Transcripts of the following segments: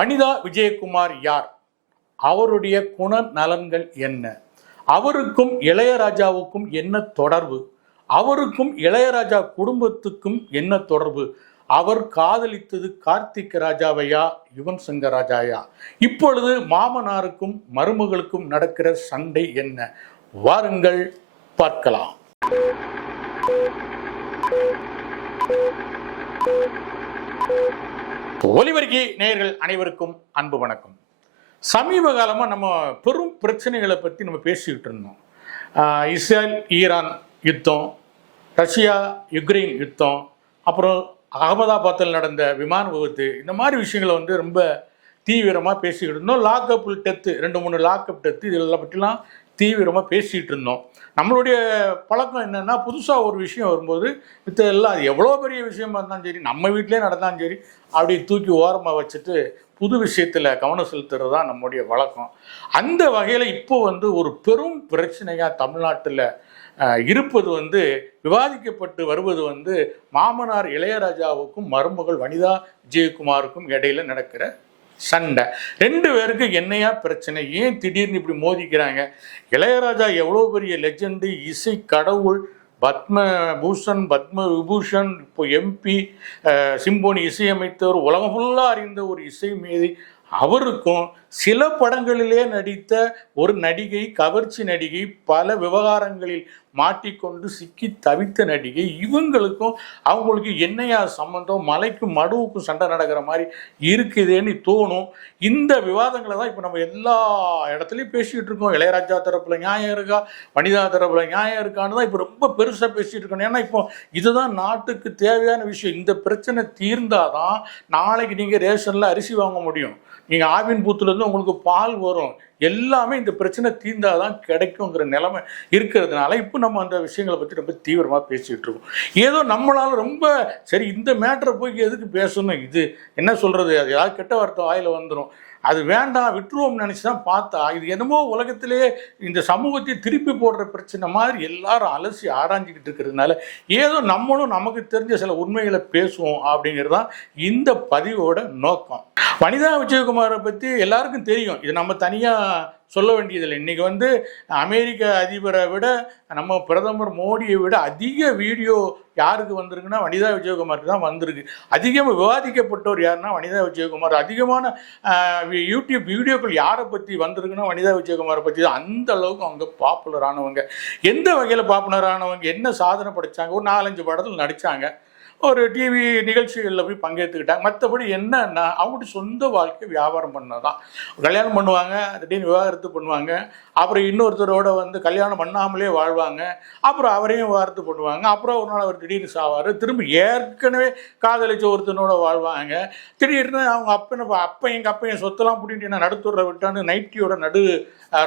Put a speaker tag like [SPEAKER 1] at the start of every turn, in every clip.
[SPEAKER 1] வனிதா விஜயகுமார் யார்? அவருடைய குண நலன்கள் என்ன? அவருக்கும் இளையராஜாவுக்கும் என்ன தொடர்பு? அவருக்கும் இளையராஜா குடும்பத்துக்கும் என்ன தொடர்பு? அவர் காதலித்தது கார்த்திக் ராஜாவையா யுவன் சங்கர் ராஜாயா? இப்பொழுது மாமனாருக்கும் மருமகளுக்கும் நடக்கிற சண்டை என்ன? வாருங்கள் பார்க்கலாம். ஒலிபெருக்கி நேயர்கள் அனைவருக்கும் அன்பு வணக்கம். சமீப காலமாக நம்ம பெரும் பிரச்சனைகளை பற்றி நம்ம பேசிக்கிட்டு இருந்தோம். இஸ்ரேல் ஈரான் யுத்தம் ரஷ்யா யுக்ரைன் யுத்தம் அப்புறம் அகமதாபாத்தில் நடந்த விமான விபத்து இந்த மாதிரி விஷயங்களை வந்து ரொம்ப தீவிரமாக பேசிக்கிட்டு இருந்தோம். லாக்அப் டெத்து ரெண்டு மூணு லாக்அப் டெத்து இதெல்லாம் பற்றிலாம் தீவிரமாக பேசிகிட்டு இருந்தோம். நம்மளுடைய பழக்கம் என்னென்னா புதுசாக ஒரு விஷயம் வரும்போது மித்த எல்லாம் அது எவ்வளோ பெரிய விஷயமா இருந்தாலும் சரி நம்ம வீட்டிலே நடந்தாலும் சரி அப்படி தூக்கி ஓரமாக வச்சுட்டு புது விஷயத்தில் கவனம் செலுத்துறது தான் நம்முடைய வழக்கம். அந்த வகையில் இப்போ வந்து ஒரு பெரும் பிரச்சனையாக தமிழ்நாட்டில் இருப்பது வந்து விவாதிக்கப்பட்டு வருவது வந்து மாமனார் இளையராஜாவுக்கும் மருமகள் வனிதா விஜயகுமாருக்கும் இடையில நடக்கிற சண்டை. ரெண்டு பேருக்கு என்னையா பிரச்சனை? ஏன் திடீர்னு இப்படி மோதிக்கிறாங்க? இளையராஜா எவ்வளோ பெரிய லெஜெண்டு இசை கடவுள் பத்ம பூஷன் பத்ம விபூஷன் இப்போ எம்பி சிம்போனி இசையமைத்தவர் உலகம் ஃபுல்லாக அறிந்த ஒரு இசை மீது. அவருக்கும் சில படங்களிலே நடித்த ஒரு நடிகை கவர்ச்சி நடிகை பல விவகாரங்களில் மாட்டிக்கொண்டு சிக்கி தவித்த நடிகை இவங்களுக்கும் அவங்களுக்கு என்னையா சம்பந்தம்? மலைக்கும் மடுவுக்கும் சண்டை நடக்கிற மாதிரி இருக்குதேன்னு தோணும். இந்த விவாதங்களை தான் இப்போ நம்ம எல்லா இடத்துலையும் பேசிக்கிட்டு இருக்கோம். இளையராஜா தரப்புல நியாயம் இருக்கா? வனிதா தரப்புல நியாயம் இருக்கான்னு தான் இப்போ ரொம்ப பெருசாக பேசிகிட்டு இருக்கணும் ஏன்னா இப்போ இதுதான் நாட்டுக்கு தேவையான விஷயம். இந்த பிரச்சனை தீர்ந்தாதான் நாளைக்கு நீங்கள் ரேஷனில் அரிசி வாங்க முடியும். நீங்கள் ஆவின் பூத்துலேருந்து உங்களுக்கு பால் வரும். எல்லாமே இந்த பிரச்சனை தீர்ந்தாதான் கிடைக்குங்கிற நிலைமை இருக்கிறதுனால இப்போ நம்ம அந்த விஷயங்களை பற்றி ரொம்ப தீவிரமாக பேசிகிட்டு இருக்கோம். ஏதோ நம்மளால ரொம்ப சரி இந்த மேட்டரை போய் எதுக்கு பேசணும்? இது என்ன சொல்கிறது அது ஏதாவது கெட்ட வார்த்தை வாயில் வந்துடும் அது வேண்டாம் விட்டுருவோம்னு நினச்சி தான் பார்த்தா இது என்னமோ உலகத்திலே இந்த சமூகத்தை திருப்பி போடுற பிரச்சனை மாதிரி எல்லாரும் அலசி ஆராய்ஞ்சிக்கிட்டு இருக்கிறதுனால ஏதோ நம்மளும் நமக்கு தெரிஞ்ச சில உண்மைகளை பேசுவோம் அப்படிங்கிறது தான் இந்த பதிவோட நோக்கம். வனிதா விஜயகுமாரை பற்றி எல்லாருக்கும் தெரியும். இது நம்ம தனியாக சொல்ல வேண்டியதில்லை. இன்றைக்கி வந்து அமெரிக்க அதிபரை விட நம்ம பிரதமர் மோடியை விட அதிக வீடியோ யாருக்கு வந்திருக்குன்னா வனிதா விஜயகுமாருக்கு தான் வந்திருக்கு. அதிகமாக விவாதிக்கப்பட்டவர் யாருன்னா வனிதா விஜயகுமார். அதிகமான யூடியூப் வீடியோக்கள் யாரை பற்றி வந்திருக்குன்னா வனிதா விஜயகுமாரை பற்றி தான். அந்த அளவுக்கு அவங்க பாப்புலர் ஆனவங்க. எந்த வகையில் பாப்புலர் ஆனவங்க என்ன சாதனை படைச்சாங்க? ஒரு நாலஞ்சு படத்தில் நடித்தாங்க ஒரு டிவி நிகழ்ச்சிகளில் போய் பங்கேற்றுக்கிட்டாங்க மற்றபடி என்னன்னா அவங்களுடைய சொந்த வாழ்க்கை வியாபாரம் பண்ணதான். கல்யாணம் பண்ணுவாங்க திடீர்னு விவாகரத்து பண்ணுவாங்க. அப்புறம் இன்னொருத்தரோட வந்து கல்யாணம் பண்ணாமலே வாழ்வாங்க. அப்புறம் அவரையும் விவாகரத்து பண்ணுவாங்க. அப்புறம் ஒரு நாள் அவர் திடீர்னு சாவார். திரும்ப ஏற்கனவே காதலிச்ச ஒருத்தனோட வாழ்வாங்க. திடீர்னு அவங்க அப்பனை அப்பன் எங்கள் அப்பன் சொத்தெல்லாம் பிடிக்கிட்டு என்ன நடுத்துற விட்டான்னு நைட்டியோட நடு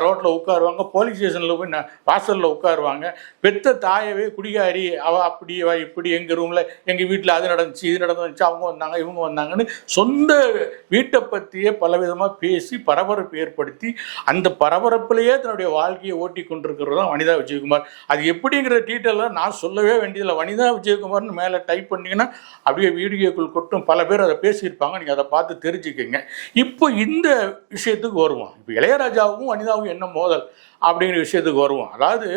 [SPEAKER 1] ரோட்டில் உட்காருவாங்க. போலீஸ் ஸ்டேஷனில் போய் வாசலில் உட்காருவாங்க. பெத்த தாயவே குடிகாரி அவ அப்படி இப்படி எங்கள் ரூமில் எங்கள் வீட்டில் அது நடந்துச்சு இது நடந்துச்சு அவங்க வந்தாங்க இவங்க வந்தாங்கன்னு சொந்த வீட்டை பற்றியே பலவிதமாக பேசி பரபரப்பு ஏற்படுத்தி அந்த பரபரப்புலையே தன்னுடைய வாழ்க்கையை ஓட்டி கொண்டிருக்கிறது தான் வனிதா விஜயகுமார். அது எப்படிங்கிற டீட்டெயிலாக நான் சொல்லவே வேண்டியதில்லை. வனிதா விஜயகுமார்னு மேலே டைப் பண்ணிங்கன்னா அப்படியே வீடியோக்குள் கொட்டும். பல பேர் அதை பேசியிருப்பாங்க. நீங்கள் அதை பார்த்து தெரிஞ்சுக்கோங்க. இப்போ இந்த விஷயத்துக்கு வருவோம். இப்போ இளையராஜாவும் வனிதாவும் என்ன மோதல் அப்படிங்கிற விஷயத்துக்கு வருவோம். அதாவது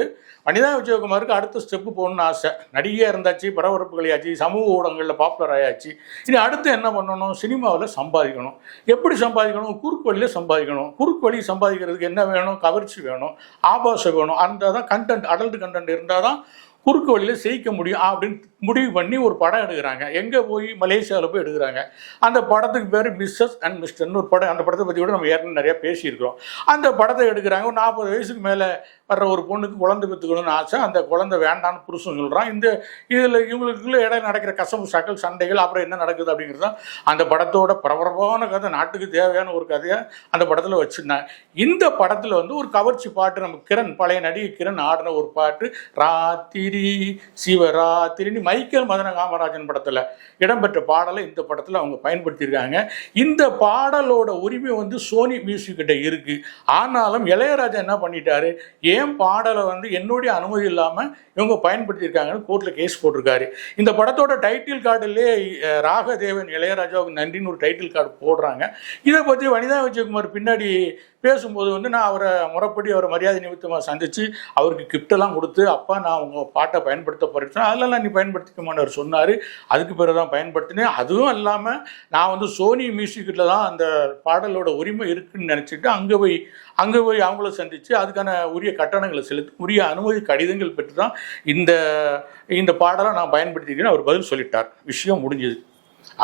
[SPEAKER 1] அனிதா விஜயகுமாருக்கு அடுத்த ஸ்டெப்பு போகணும்னு ஆசை. நடிகையாக இருந்தாச்சு பரபரப்புகளையாச்சு சமூக ஊடகங்களில் பாப்புலர் ஆயாச்சு. இனி அடுத்து என்ன பண்ணணும்? சினிமாவில் சம்பாதிக்கணும். எப்படி சம்பாதிக்கணும்? குறுக்கு வழியில் சம்பாதிக்கணும். குறுக்கு வழி சம்பாதிக்கிறதுக்கு என்ன வேணும்? கவர்ச்சி வேணும். ஆபாசம் வேணும். அந்த தான் கண்டென்ட் அடல்ட் கண்டென்ட் இருந்தால் தான் குறுக்கு வழியில் ஜெயிக்க முடியும் அப்படின்னு முடிவு பண்ணி ஒரு படம் எடுக்கிறாங்க. எங்கே போய் மலேசியாவில் போய் எடுக்கிறாங்க. அந்த படத்துக்கு பேர் மிஸ்ஸஸ் அண்ட் மிஸ்டர்னு ஒரு படம். அந்த படத்தை பற்றி கூட நம்ம ஏற்கனவே நிறையா பேசியிருக்கிறோம். அந்த படத்தை எடுக்கிறாங்க. ஒரு நாற்பது வயசுக்கு மேலே வர்ற ஒரு பொண்ணுக்கு குழந்தை பெற்றுக்கணும்னு ஆசை. அந்த குழந்தை வேண்டான்னு புருஷன் சொல்கிறான் இந்த இதில் இவங்களுக்குள்ள இடம் நடக்கிற கசப்பு சக்கல் சண்டைகள் அப்புறம் என்ன நடக்குது அப்படிங்கிறது தான் அந்த படத்தோட பிரபலமான கதை. நாட்டுக்கு தேவையான ஒரு கதையை அந்த படத்தில் வச்சுருந்தேன் இந்த படத்தில் வந்து ஒரு கவர்ச்சி பாட்டு நம்ம கிரண் பழைய நடிகை கிரண் ஆடின ஒரு பாட்டு ராத்திரி சிவராத்திரின்னு மை மைக்கேல் மதன காமராஜன் படத்தில் இடம்பெற்ற பாடலை இந்த படத்தில் அவங்க பயன்படுத்தியிருக்காங்க. இந்த பாடலோட உரிமை வந்து சோனி மியூசிக் கிட்ட இருக்கு. ஆனாலும் இளையராஜா என்ன பண்ணிட்டாரு? ஏன் பாடலை வந்து என்னுடைய அனுமதி இல்லாமல் இவங்க பயன்படுத்தியிருக்காங்கன்னு கோர்ட்டில் கேஸ் போட்டிருக்காரு. இந்த படத்தோட டைட்டில் கார்டுலே ராகதேவன் இளையராஜாவுக்கு நன்றின்னு ஒரு டைட்டில் கார்டு போடுறாங்க. இதை பற்றி வனிதா விஜயகுமார் பின்னாடி பேசும்போது வந்து நான் அவரை முறைப்படி அவரை மரியாதை நிமித்தமாக சந்தித்து அவருக்கு கிஃப்டெல்லாம் கொடுத்து அப்பா நான் உங்கள் பாட்டை பயன்படுத்த போகிறேன் அதெல்லாம் நீ பயன்படுத்திக்கமான்னு அவர் சொன்னார். அதுக்கு பிறகு தான் பயன்படுத்தினேன். அதுவும் இல்லாமல் நான் வந்து சோனி மியூசிக்கில் தான் அந்த பாடலோட உரிமை இருக்குன்னு நினச்சிட்டு அங்கே போய் அங்கே போய் அவங்கள சந்தித்து அதுக்கான உரிய கட்டணங்களை செலுத்தி உரிய அனுமதி கடிதங்கள் பெற்று தான் இந்த இந்த பாடலை நான் பயன்படுத்திக்கிறேன்னு அவர் பதில் சொல்லிட்டார். விஷயம் முடிஞ்சுது.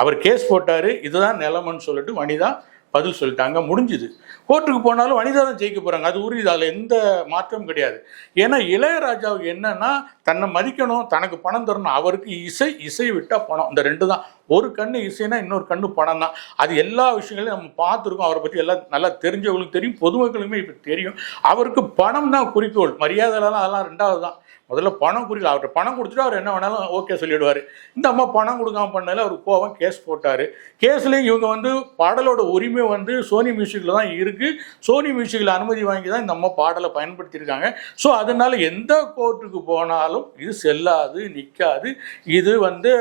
[SPEAKER 1] அவர் கேஸ் போட்டார். இதுதான் நிலமன்னு சொல்லிட்டு வனிதா பதில் சொல்லிட்டாங்க முடிஞ்சுது. கோர்ட்டுக்கு போனாலும் வனிதா தான் ஜெயிக்க போகிறாங்க அது உறுதி. அதில் எந்த மாற்றமும் கிடையாது. ஏன்னா இளையராஜாவுக்கு என்னன்னா தன்னை மதிக்கணும் தனக்கு பணம் தரணும் அவருக்கு இசை இசை விட்டால் பணம். இந்த ரெண்டு தான். ஒரு கண்ணு இசைனா இன்னொரு கண்ணு பணம் தான். அது எல்லா விஷயங்களையும் நம்ம பார்த்துருக்கோம். அவரை பற்றி எல்லாம் நல்லா தெரிஞ்சவங்களுக்கு தெரியும். பொதுமக்களுமே இப்போ தெரியும். அவருக்கு பணம் தான் குறிக்கோள். மரியாதைலாம் அதெல்லாம் ரெண்டாவது தான். முதல்ல பணம் குறியில் அவர்கிட்ட பணம் கொடுத்துட்டு அவர் என்ன வேணாலும் ஓகே சொல்லிடுவார். இந்த அம்மா பணம் கொடுக்காம பண்ணதில் அவர் கோவம் கேஸ் போட்டார். கேஸ்லேயும் இவங்க வந்து பாடலோட உரிமை வந்து சோனி மியூசிக்கில் தான் இருக்குது சோனி மியூசிக்கில் அனுமதி வாங்கி தான் இந்த அம்மா பாடலை பயன்படுத்தியிருக்காங்க. ஸோ அதனால எந்த கோர்ட்டுக்கு போனாலும் இது செல்லாது நிற்காது இது வந்து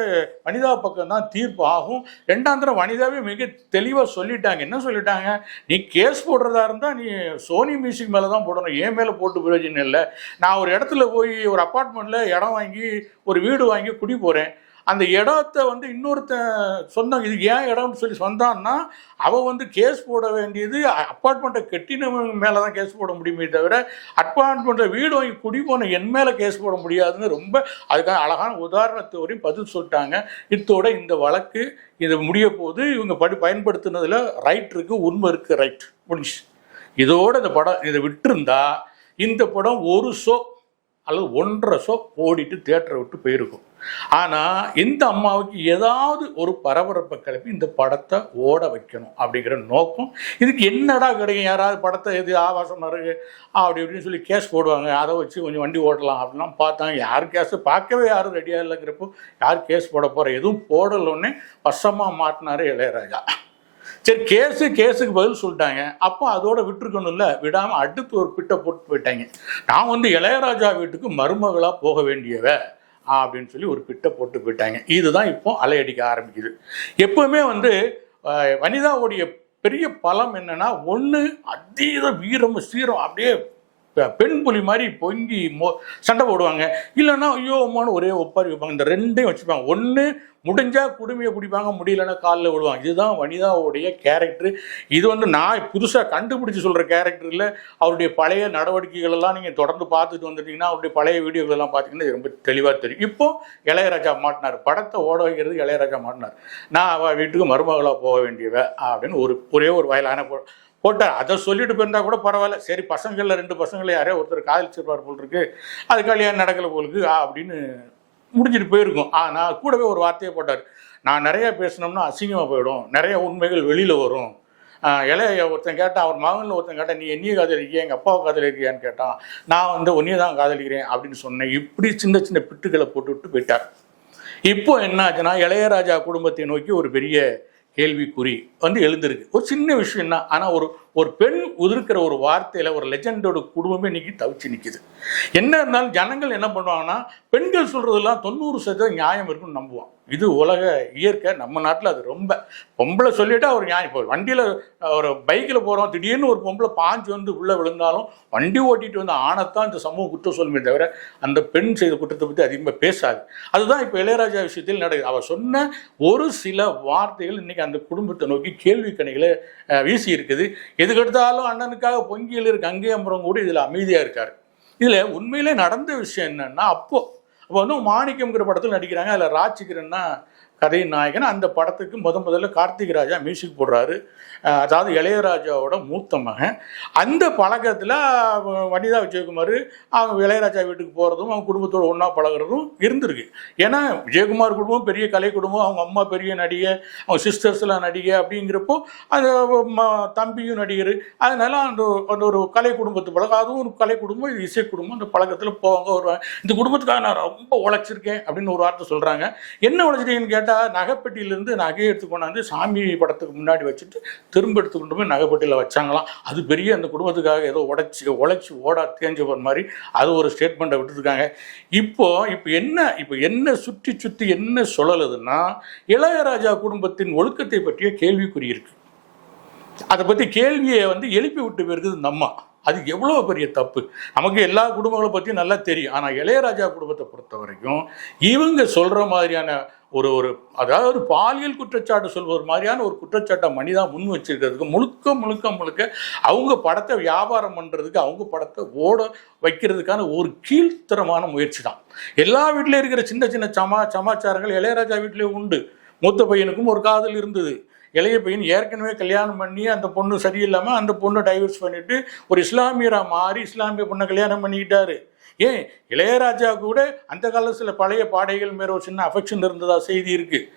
[SPEAKER 1] வனிதா பக்கம் தான் தீர்ப்பு ஆகும். ரெண்டாம் தரம் வனிதாவே மிக தெளிவாக சொல்லிட்டாங்க. என்ன சொல்லிட்டாங்க? நீ கேஸ் போடுறதா இருந்தால் நீ சோனி மியூசிக் மேலே தான் போடணும். ஏன் மேலே போட்டு பிரயோஜனம் இல்லை? நான் ஒரு இடத்துல போய் ஒரு அப்பார்ட்மெண்ட்டில் இடம் வாங்கி ஒரு வீடு வாங்கி குடி போகிறேன் அந்த இடத்த வந்து இன்னொருத்தன் சொந்தம் இது ஏன் இடம்னு சொல்லி சொந்தான்னா அவன் வந்து கேஸ் போட வேண்டியது அப்பார்ட்மெண்ட்டை கட்டினவங்க மேலே தான் கேஸ் போட முடியுமே தவிர அப்பார்ட்மெண்ட்டில் வீடு வாங்கி குடி போன என் மேலே கேஸ் போட முடியாதுன்னு ரொம்ப அதுக்காக அழகான உதாரணத்தோடையும் பதில் சொல்லிட்டாங்க. இத்தோட இந்த வழக்கு இது முடிய போது இவங்க படி பயன்படுத்தினதில் ரைட் இருக்குது உண்மை இருக்குது ரைட் முடிஞ்சு இதோட இந்த படம் இதை விட்டுருந்தா இந்த படம் ஒரு ஷோ அல்லது ஒன்றரை ஷோ ஓடிட்டு தேட்டரை விட்டு போயிருக்கும். ஆனால் இந்த அம்மாவுக்கு ஏதாவது ஒரு பரபரப்பை கிளப்பி இந்த படத்தை ஓட வைக்கணும் அப்படிங்கிற நோக்கம். இதுக்கு என்னடா கிடைக்கும்? யாராவது படத்தை எது ஆபாசமாக இருக்குது அப்படி இப்படின்னு சொல்லி கேஸ் போடுவாங்க. அதை வச்சு கொஞ்சம் வண்டி ஓட்டலாம் அப்படிலாம் பார்த்தாங்க யார் கேஸு? பார்க்கவே யாரும் ரெடியாக இல்லைங்கிறப்போ யார் கேஸ் போட போகிற எதுவும் போடலன்னே வசமாக மாட்டினாரு இளையராஜா. சரி கேஸு கேஸுக்கு பதில் சொல்லிட்டாங்க. அப்போ அதோட விட்டுருக்கணும்ல. விடாமல் அடுத்து ஒரு பிட்டை போட்டு போயிட்டாங்க. நான் வந்து இளையராஜா வீட்டுக்கு மருமகளாக போக வேண்டியவ அப்படின்னு சொல்லி ஒரு பிட்டை போட்டு போயிட்டாங்க. இதுதான் இப்போ அலையடிக்க ஆரம்பிக்குது. எப்பவுமே வந்து வனிதாவுடைய பெரிய பலம் என்னன்னா ஒன்று அதீத வீரம் சீரம் அப்படியே பெண் புலி மாதிரி பொங்கி மோ சண்டை போடுவாங்க. இல்லைன்னா ஐயோ அம்மான்னு ஒரே ஒப்பாரி வைப்பாங்க. இந்த ரெண்டையும் வச்சுப்பாங்க. ஒன்று முடிஞ்சா குடுமையை பிடிப்பாங்க முடியலன்னா காலில் விடுவாங்க இதுதான் வனிதாவுடைய கேரக்டர் இது வந்து நான் புதுசாக கண்டுபிடிச்சி சொல்கிற கேரக்டர் இல்லை. அவருடைய பழைய நடவடிக்கைகள் எல்லாம் நீங்கள் தொடர்ந்து பார்த்துட்டு வந்துட்டீங்கன்னா அவருடைய பழைய வீடியோகள் எல்லாம் பார்த்தீங்கன்னா ரொம்ப தெளிவாக தெரியும். இப்போ இளையராஜா மாட்டினார். படத்தை ஓட வைக்கிறது இளையராஜா மாட்டினார். நான் அவள் வீட்டுக்கு மருமகளாக போக வேண்டியவ அப்படின்னு ஒரு ஒரே ஒரு வயலான போ போட்டார். அதை சொல்லிட்டு போயிருந்தா கூட பரவாயில்ல. சரி பசங்களில் ரெண்டு பசங்களை யாரையோ ஒருத்தர் காதலிச்சிருப்பார் போல் இருக்கு. அது கல்யாணம் நடக்கல போலுக்கு? ஆ, அப்படின்னு முடிஞ்சிட்டு போயிருக்கும். ஆனால் கூடவே ஒரு வார்த்தையை போட்டார். நான் நிறையா பேசினோம்னா அசிங்கமாக போயிடும். நிறைய உண்மைகள் வெளியில் வரும். இலைய இளைய ஒருத்தன் கேட்டான் அவர் மகனில் ஒருத்தன் கேட்டான் நீ என்னைய காதலிக்கிறியா? எங்கள் அப்பாவை காதலிக்கியான்னு கேட்டான். நான் வந்து உன்னைய தான் காதலிக்கிறேன் அப்படின்னு சொன்னேன் இப்படி சின்ன சின்ன பிட்டுகளை போட்டு விட்டு போயிட்டார். இப்போ என்ன ஆச்சுன்னா இளையராஜா குடும்பத்தை நோக்கி ஒரு பெரிய கேள்விக்குறி வந்து எழுந்திருக்கு. ஒரு சின்ன விஷயம் தான் ஆனால் ஒரு ஒரு பெண் உதிர்க்கிற ஒரு வார்த்தையில் ஒரு லெஜண்டோட குடும்பமே இன்னைக்கு தவிச்சு நிற்கிது என்ன இருந்தாலும் ஜனங்கள் என்ன பண்ணுவாங்கன்னா பெண்கள் சொல்றதெல்லாம் தொண்ணூறு சதவீதம் நியாயம் இருக்குன்னு நம்புவான் இது உலக இயற்கை நம்ம நாட்டில் அது ரொம்ப. பொம்பளை சொல்லிட்டா ஒரு நியாயம். இப்போ வண்டியில் ஒரு பைக்கில் போகிறோம் திடீர்னு ஒரு பொம்பளை பாஞ்சு வந்து உள்ளே விழுந்தாலும் வண்டி ஓட்டிட்டு வந்து ஆணைத்தான் இந்த சமூக குற்றம் சொல்லுமே தவிர அந்த பெண் செய்த குற்றத்தை பற்றி அதிகமாக பேசாது. அதுதான் இப்போ இளையராஜா விஷயத்தில் நடக்குது. அவர் சொன்ன ஒரு சில வார்த்தைகள் இன்னைக்கு அந்த குடும்பத்தை நோக்கி கேள்வி கணைகளை வீசி இருக்குது. எதுக்கெடுத்தாலும் அண்ணனுக்காக பொங்கியில் இருக்கு அங்கே கூட இதில் அமைதியாக இருக்கார். இதில் உண்மையிலே நடந்த விஷயம் என்னென்னா அப்போது இப்போ வந்து மாணிக்கம்ங்கிற படத்தில் நடிக்கிறாங்க. அதில் ராஜ்கிரன்னா கதையின் நாயகன் அந்த படத்துக்கு முத முதல்ல கார்த்திக் ராஜா மியூசிக் போடுறாரு. அதாவது இளையராஜாவோட மூத்த மகன். அந்த பழக்கத்தில் வனிதா விஜயகுமார் அவங்க இளையராஜா வீட்டுக்கு போகிறதும் அவங்க குடும்பத்தோடு ஒன்றா பழகுறதும் இருந்திருக்கு. ஏன்னா விஜயகுமார் குடும்பம் பெரிய கலை குடும்பம் அவங்க அம்மா பெரிய நடிகை அவங்க சிஸ்டர்ஸ்லாம் நடிகை அப்படிங்கிறப்போ அது ம- தம்பியும் நடிகர். அதனால அந்த அந்த ஒரு கலை குடும்பத்து பழக்கம் அதுவும் ஒரு கலை குடும்பம் இது இசை குடும்பம் அந்த பழக்கத்தில் போவாங்க வருவாங்க. இந்த குடும்பத்துக்காக நான் ரொம்ப உழைச்சிருக்கேன் அப்படின்னு ஒரு வார்த்தை சொல்கிறாங்க என்ன உழைச்சிட்டீங்கன்னு கேட்டால் நகைப்பெட்டியிலேருந்து நகையை எடுத்து கொண்டாந்து சாமி படத்துக்கு முன்னாடி வச்சுட்டு திரும்ப எடுத்து கொண்டு போய் நகைப்பெட்டியில் வச்சாங்களாம். அது பெரிய அந்த குடும்பத்துக்காக ஏதோ உடைச்சி உழைச்சி ஓடா தேஞ்ச போகிற மாதிரி அது ஒரு ஸ்டேட்மெண்ட்டை விட்டுருக்காங்க. இப்போ இப்போ என்ன இப்போ என்ன சுற்றி சுற்றி என்ன சொல்லலுதுன்னா இளையராஜா குடும்பத்தின் ஒழுக்கத்தை பற்றிய கேள்விக்குறி இருக்கு. அதை பற்றி கேள்வியை வந்து எழுப்பி விட்டு போயிருக்குது நம்ம. அது எவ்வளோ பெரிய தப்பு? நமக்கு எல்லா குடும்பங்களை பற்றியும் நல்லா தெரியும். ஆனால் இளையராஜா குடும்பத்தை பொறுத்த வரைக்கும் இவங்க சொல்கிற மாதிரியான ஒரு ஒரு அதாவது ஒரு பாலியல் குற்றச்சாட்டு சொல்வது மாதிரியான ஒரு குற்றச்சாட்டை மனிதா முன் வச்சிருக்கிறதுக்கு முழுக்க முழுக்க முழுக்க அவங்க படத்தை வியாபாரம் பண்ணுறதுக்கு அவங்க படத்தை ஓட வைக்கிறதுக்கான ஒரு கீழ்த்தரமான முயற்சி தான். எல்லா வீட்லேயும் இருக்கிற சின்ன சின்ன சமா சமாச்சாரங்கள் இளையராஜா வீட்லேயும் உண்டு. மூத்த பையனுக்கும் ஒரு காதல் இருந்தது. இளைய பையன் ஏற்கனவே கல்யாணம் பண்ணி அந்த பொண்ணு சரியில்லாமல் அந்த பொண்ணை டைவர்ஸ் பண்ணிவிட்டு ஒரு இஸ்லாமியராக மாறி இஸ்லாமிய பொண்ணை கல்யாணம் பண்ணிக்கிட்டாரு. ஏன்? இளையராஜா கூட அந்த காலத்தில் பழைய பாடைகள் மேல ஒரு சின்ன அஃபெக்ஷன் இருந்ததா செய்தி இருக்குது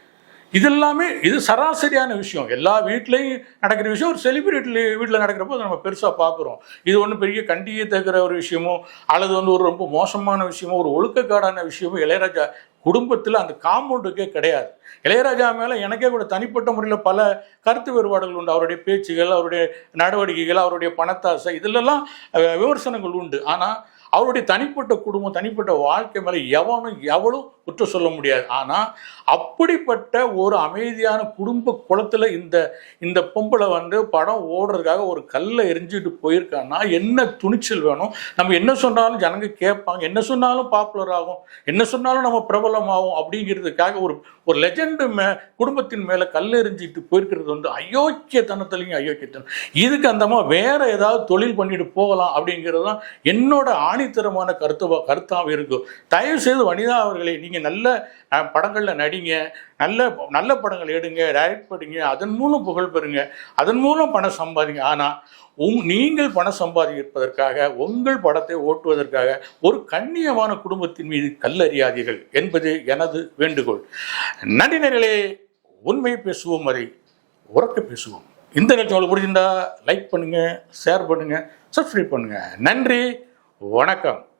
[SPEAKER 1] இதெல்லாமே இது சராசரியான விஷயம். எல்லா வீட்லேயும் நடக்கிற விஷயம் ஒரு செலிபிரிட்டி வீட்டில் நடக்கிறப்போ அதை நம்ம பெருசாக பார்க்குறோம் இது ஒன்றும் பெரிய கண்டியை கண்டிக்கத்தக்கிற ஒரு விஷயமோ அல்லது வந்து ஒரு ரொம்ப மோசமான விஷயமோ ஒரு ஒழுக்கக்காடான விஷயமோ இளையராஜா குடும்பத்தில் அந்த காம்பவுண்டுக்கே கிடையாது. இளையராஜா மேலே எனக்கே கூட தனிப்பட்ட முறையில் பல கருத்து வேறுபாடுகள் உண்டு. அவருடைய பேச்சுகள் அவருடைய நடவடிக்கைகள் அவருடைய பணத்தாசை இதிலெல்லாம் விமர்சனங்கள் உண்டு. ஆனால் அவருடைய தனிப்பட்ட குடும்பம் தனிப்பட்ட வாழ்க்கை மேலே எவனும் எவளும் குற்றம் சொல்ல முடியாது. ஆனால் அப்படிப்பட்ட ஒரு அமைதியான குடும்ப குளத்தில் இந்த இந்த பொம்பளை வந்து படம் ஓடுறதுக்காக ஒரு கல்லை எரிஞ்சுட்டு போயிருக்கான்னா என்ன துணிச்சல் வேணும்? நம்ம என்ன சொன்னாலும் ஜனங்க கேட்பாங்க. என்ன சொன்னாலும் பாப்புலர் ஆகும். என்ன சொன்னாலும் நம்ம பிரபலமாகும் அப்படிங்கிறதுக்காக ஒரு ஒரு லெஜெண்டு மே குடும்பத்தின் மேலே கல் எறிஞ்சிட்டு போயிருக்கிறது வந்து அயோக்கியத்தனத்துலையும் அயோக்கியத்தனம். இதுக்கு அந்தமாக வேற ஏதாவது தொழில் பண்ணிட்டு போகலாம் அப்படிங்கிறது தான் என்னோட ஆணித்தரமான கருத்து கருத்தாகவும் இருக்கும் தயவு செய்து வனிதா அவர்களே நீங்கள் நல்ல படங்களில் நடிங்க. நல்ல நல்ல படங்கள் எடுங்க டைரக்ட் பண்ணுங்க அதன் மூலம் புகழ் பெறுங்க. அதன் மூலம் பணம் சம்பாதிங்க ஆனால் உங் நீங்கள் பணம் சம்பாதிப்பதற்காக உங்கள் படத்தை ஓட்டுவதற்காக ஒரு கண்ணியமான குடும்பத்தின் மீது கல்லறியாதீர்கள் என்பது எனது வேண்டுகோள். நடிகர்களே உண்மை பேசுவோம் அதை உறக்க பேசுவோம். இந்த நிகழ்ச்சி உங்களுக்கு பிடிச்சிருந்தா லைக் பண்ணுங்க ஷேர் பண்ணுங்க சப்ஸ்கிரைப் பண்ணுங்க. நன்றி. வணக்கம்.